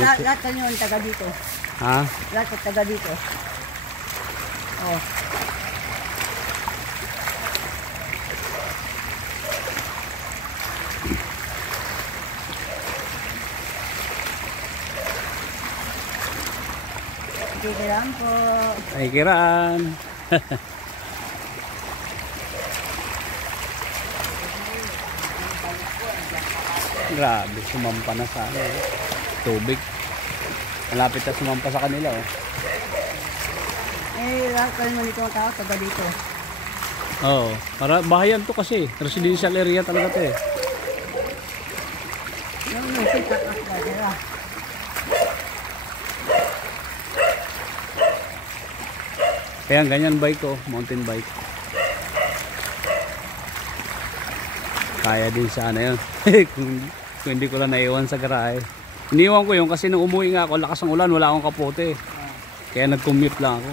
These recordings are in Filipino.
Lahat kanyo ang taga dito. Ha? Lahat ang taga dito. Oh. Kikiran po. Ay, kiran. Grabe, sumampa na sa tubig. Malapit na sumampa sa kanila. Oh. Lahat kanyo dito ang tao, taga dito. Oo, para bahayan to kasi. Residential area talaga to eh. Yung sikat na sila. Kaya ganyan bike ko, mountain bike. Kaya din sana yun. kung hindi ko lang naiwan sa garahe. Iniwan ko yun kasi nung umuwi nga ako, lakas ng ulan, wala akong kapote. Kaya nag-commute lang ako.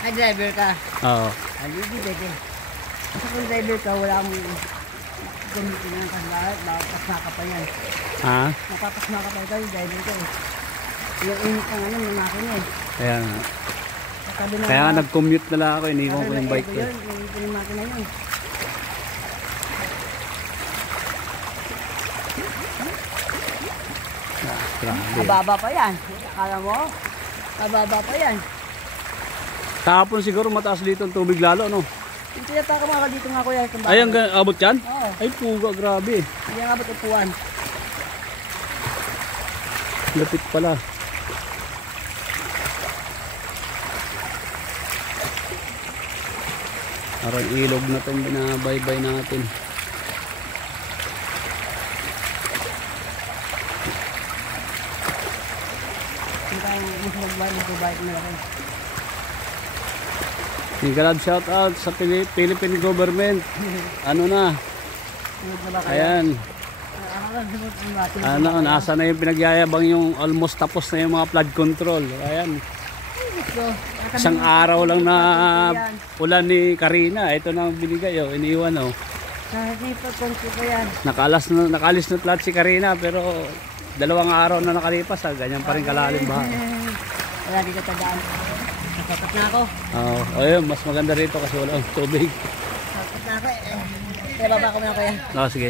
Ay, driver ka. Oo. Hindi pwede. Kasi kung driver ka, wala akong gamitin ng kasalat. Nakapasma ka pa yan. Ha? Nakapasma ka pa ito, yung driver ka eh. Yung init ng ano, ng makina eh. Kaya nga. Kaya nga nag-commute na lang ako, iniwan ko yung bike ko. Iniwan yung makina yun. Mababa pa yan. Akala mo? Mababa pa yan. Kahapon siguro mataas dito ang tubig lalo, no? Yung tinataka mga dito nga kuya. Ay, ang abot yan? Oo. Ay, puga, grabe. Hindi nga abot upuan. Lapit pala. Parang ilog na itong binabaybay natin. Hindi tayo mas magbayad na rin. Galab shout out sa Philippine government. Ano na? Ayan. Ano, nasa na yung pinagyayabang yung almost tapos na yung mga flood control. Ayan. Isang araw lang na ulan ni Karina. Ito na ang binigay. Oh. Iniwan. Oh. Nakalis na lahat si Karina. Pero 2 araw na nakalipas. Ganyan pa rin kalalim ba? Wala dito tandaan. Sapat na ako. Oo. Ayun, mas maganda rito kasi walang tubig. Sapat na ako eh. Kaya baba ko na kuya. Oo, sige.